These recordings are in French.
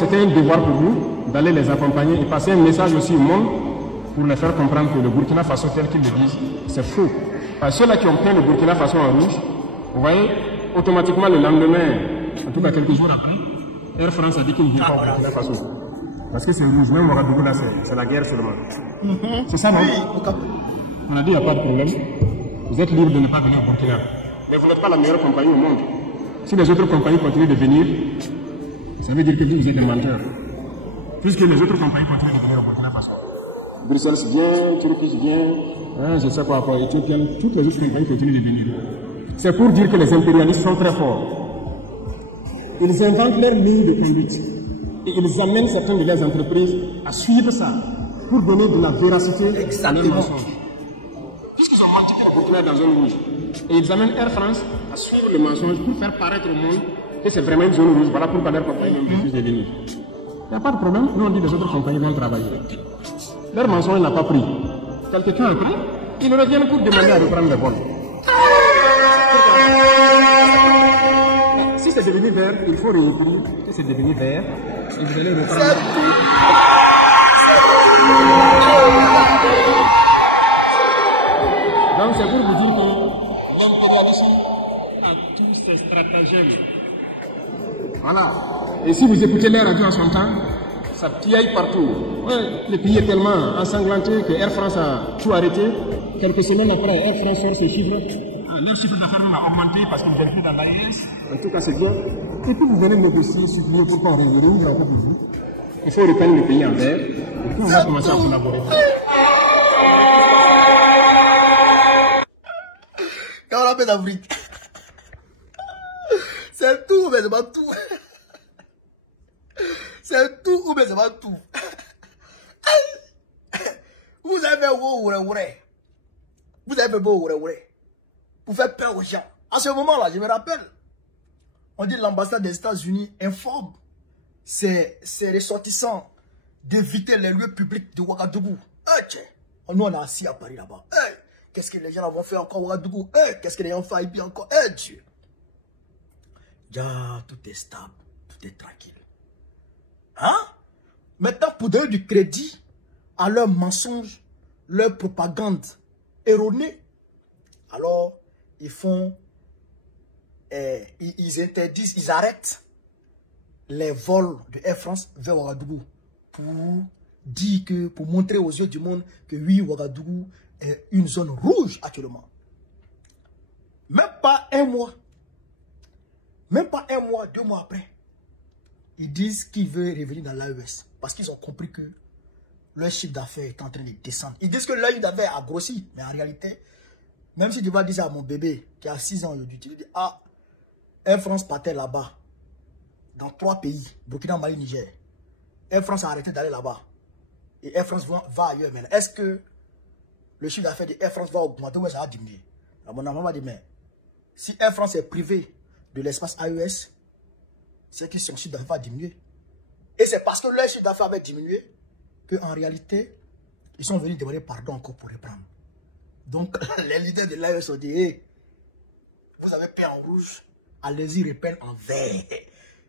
c'était un devoir pour vous d'aller les accompagner et passer un message aussi au monde pour les faire comprendre que le Burkina Faso tel qu'ils le disent, c'est faux. Parce que ceux-là qui ont peint le Burkina Faso en rouge, vous voyez, automatiquement le lendemain, en tout cas quelques jours après, Air France a dit qu'il ne vient pas au Burkina Faso. Parce que c'est rouge, même Ouagadougou là, c'est la guerre seulement. C'est ça, non? On a dit, il n'y a pas de problème. Vous êtes libre de ne pas venir au Burkina. Mais vous n'êtes pas la meilleure compagnie au monde. Si les autres compagnies continuent de venir, ça veut dire que vous êtes des menteurs. Puisque les autres compagnies continuent de venir au Burkina Faso. Bruxelles vient, Turquie vient, je sais pas, Éthiopienne, toutes les autres compagnies continuent de venir. C'est pour dire que les impérialistes sont très forts. Ils inventent leur ligne de conduite. Et ils amènent certaines de leurs entreprises à suivre ça pour donner de la véracité à leurs mensonges. Puisqu'ils ont menti que le Burkina est dans zone rouge. Et ils amènent Air France à suivre le mensonge pour faire paraître au monde que c'est vraiment une zone rouge. Voilà pourquoi leur compagnie refuse de venir. Il n'y a pas de problème. Nous, on dit que les autres compagnies vont travailler. Leur mensonge n'a pas pris. Quelqu'un a pris. Ils reviennent pour demander à reprendre le vol. Si c'est devenu vert, il faut réécrire que c'est devenu vert. Et vous allez reprendre. Donc c'est pour vous dire que l'impérialisme a tous ses stratagèmes. Voilà. Et si vous écoutez les radios en son temps, ça piaille partout. Ouais, le pays est tellement ensanglanté que Air France a tout arrêté. Quelques semaines après, Air France sort ses chiffres. Leur chiffre d'affaires a augmenté parce qu'ils ne viennent plus dans l'AIS. En tout cas, c'est bien. Et puis vous venez négocier, supplier pour qu'on réouvre encore pour vous. Il faut repeindre le pays en vert. Et puis on va commencer à collaborer. Quand on appelle d'Afrique, c'est tout, mais c'est pas tout. C'est tout, mais c'est pas tout. Vous avez fait Vous avez fait beau pour faire peur aux gens. À ce moment-là, je me rappelle, on dit l'ambassade des États-Unis informe ses ressortissants d'éviter les lieux publics de Ouagadougou. Nous, on est assis à Paris là-bas. Qu'est-ce que les gens vont faire encore à Ouagadougou? Qu'est-ce que les gens font à Ibi encore? Dieu. Ja, tout est stable, tout est tranquille. Hein? Maintenant, pour donner du crédit à leurs mensonges, leur propagande erronée, alors ils font, ils interdisent, ils arrêtent les vols de Air France vers Ouagadougou pour dire que, pour montrer aux yeux du monde que oui, Ouagadougou est une zone rouge actuellement. Même pas un mois, 2 mois après, ils disent qu'ils veulent revenir dans l'AES parce qu'ils ont compris que leur chiffre d'affaires est en train de descendre. Ils disent que leur chiffre d'affaires a grossi, mais en réalité, même si tu vas dire ça à mon bébé qui a 6 ans aujourd'hui, tu lui dis, ah, Air France partait là-bas, dans 3 pays, Burkina, Mali, Niger. Air France a arrêté d'aller là-bas. Et Air France va ailleurs maintenant. Est-ce que le chiffre d'affaires de Air France va augmenter ou ça va diminuer? Mon maman m'a dit, mais si Air France est privé de l'espace AES, c'est que son chiffre d'affaires va diminuer. Et c'est parce que leur chiffre d'affaires va diminuer qu'en réalité, ils sont venus demander pardon encore pour reprendre. Donc, les leaders de l'AES ont dit, hey, vous avez peint en rouge, allez-y repeindre en vert.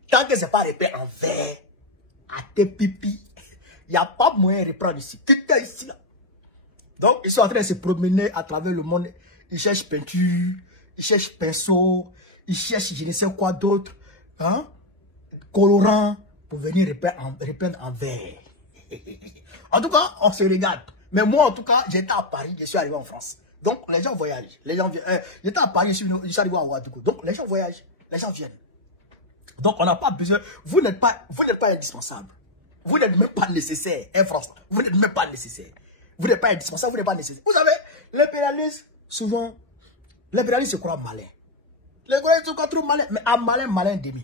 Tant que ce n'est pas repeint en vert, à tes pipi, il n'y a pas moyen de reprendre ici. Quelqu'un ici, là. Donc, ils sont en train de se promener à travers le monde. Ils cherchent peinture, ils cherchent pinceau, ils cherchent je ne sais quoi d'autre, hein, colorant, pour venir repeindre en vert. En tout cas, on se regarde. Mais moi, en tout cas, j'étais à Paris, je suis arrivé en France. Donc, les gens voyagent. Les gens viennent. J'étais à Paris, je suis arrivé à Ouagadougou. Donc, les gens voyagent. Les gens viennent. Donc, on n'a pas besoin. Vous n'êtes pas indispensable. Vous n'êtes même pas nécessaire. En France, vous n'êtes même pas nécessaire. Vous n'êtes pas indispensable, vous n'êtes pas nécessaire. Vous savez, l'impérialisme, souvent, l'impérialisme se croit malin. L'impérialisme se croit trop malin. Mais un malin demi.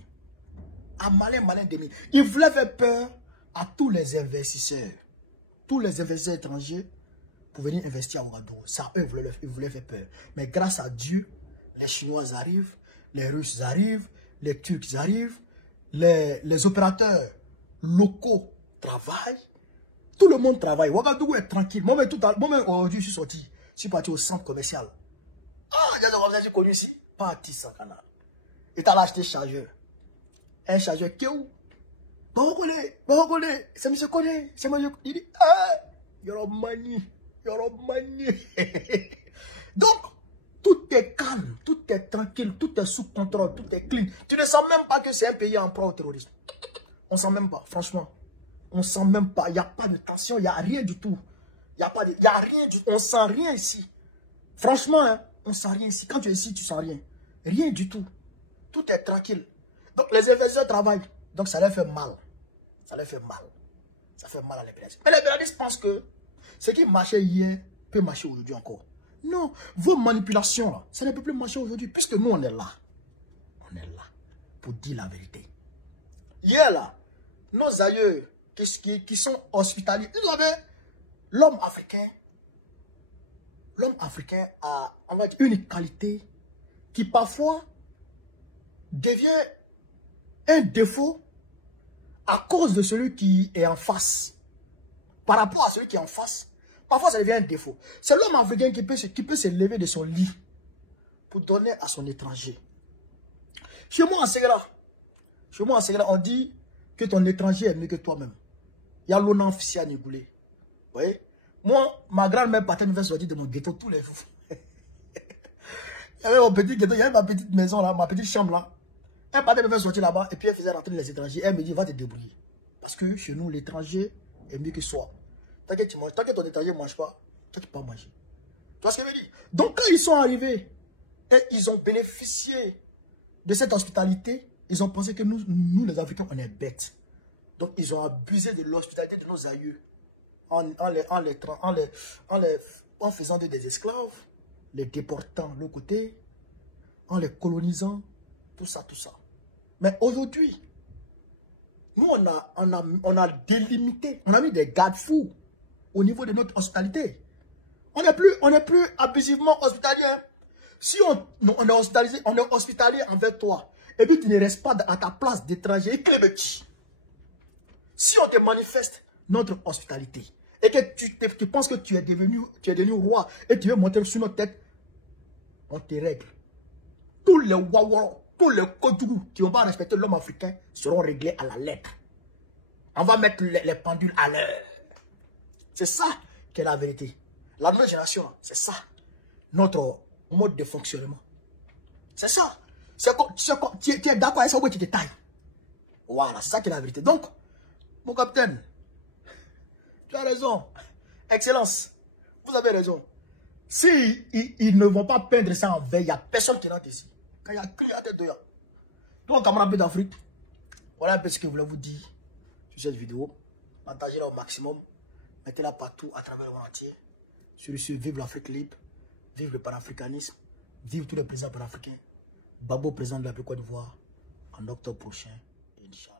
Un malin demi. Il voulait faire peur à tous les investisseurs. Tous les investisseurs étrangers pour venir investir en Ouagadougou. Ça, eux, ils voulaient faire peur. Mais grâce à Dieu, les Chinois arrivent, les Russes arrivent, les Turcs arrivent, les opérateurs locaux travaillent. Tout le monde travaille. Ouagadougou est tranquille. Moi-même, aujourd'hui, je suis sorti. Je suis parti au centre commercial. Ah, j'ai connu ici. Parti sans canal. Et t'as acheté chargeur. Un chargeur qui est où? c'est monsieur Koné, c'est monsieur. Il dit, ah, Yoromani. Donc, tout est calme, tout est tranquille, tout est sous contrôle, tout est clean. Tu ne sens même pas que c'est un pays en proie au terrorisme. On ne sent même pas, franchement. On ne sent même pas, il n'y a pas de tension, il n'y a rien du tout. Il n'y a rien du tout, on ne sent rien ici. Franchement, hein, on ne sent rien ici. Quand tu es ici, tu ne sens rien. Rien du tout. Tout est tranquille. Donc, les investisseurs travaillent. Donc, ça leur fait mal. Ça leur fait mal. Ça fait mal à l'impérialisme. Mais les impérialistes pensent que ce qui marchait hier peut marcher aujourd'hui encore. Non, vos manipulations, là, ça ne peut plus marcher aujourd'hui, puisque nous, on est là. On est là pour dire la vérité. Hier, là, nos aïeux qui sont hospitaliers, vous savez, l'homme africain a, on va dire, une qualité qui parfois devient un défaut à cause de celui qui est en face. Par rapport à celui qui est en face, parfois ça devient un défaut. C'est l'homme africain qui peut se lever de son lit pour donner à son étranger. Chez moi en Ségala, on dit que ton étranger est mieux que toi-même. Il y a l'honneur officiel à Négoulé. Vous voyez? Moi, ma grand-mère partait me faire sortir de mon ghetto tous les jours. Il y avait mon petit ghetto, il y avait ma petite maison là, ma petite chambre là. Elle partait me faire sortir là-bas et puis elle faisait rentrer les étrangers. Elle me dit, va te débrouiller. Parce que chez nous, l'étranger est mieux que soi. Tant que tu manges, tant que ton étranger ne mange pas, toi tu peux pas manger. Tu vois ce que je veux dire? Donc quand ils sont arrivés et ils ont bénéficié de cette hospitalité, ils ont pensé que nous les Africains, on est bêtes. Donc ils ont abusé de l'hospitalité de nos aïeux en faisant des esclaves, les déportant de l'autre côté, en les colonisant, tout ça. Mais aujourd'hui, nous on a délimité, on a mis des garde-fous au niveau de notre hospitalité. On n'est plus abusivement hospitalier. Si on est hospitalier envers toi, et puis tu ne restes pas à ta place d'étranger, si on te manifeste notre hospitalité, et que tu penses que tu es devenu roi, et tu veux monter sur notre tête, on te règle. Tous les waworo, tous les kodougou qui ne vont pas respecter l'homme africain seront réglés à la lettre. On va mettre les pendules à l'heure. C'est ça qui est la vérité. La nouvelle génération, c'est ça. Notre mode de fonctionnement. C'est ça. Tu es d'accord avec ça ou tu te tailles. Voilà, c'est ça qui est la vérité. Donc, mon capitaine, tu as raison. Excellence, vous avez raison. Si ils ne vont pas peindre ça en veille, il n'y a personne qui rentre ici. Quand il y a crié à tête de y'a. Donc, camarades d'Afrique, voilà un peu ce que je voulais vous dire sur cette vidéo. Partagez-la au maximum. Mettez-la partout à travers le monde entier. Sur ce, vive l'Afrique libre, vive le panafricanisme, vive tous les présidents panafricains. Babo, président de la Côte d'Ivoire, en octobre prochain, Inch'Allah.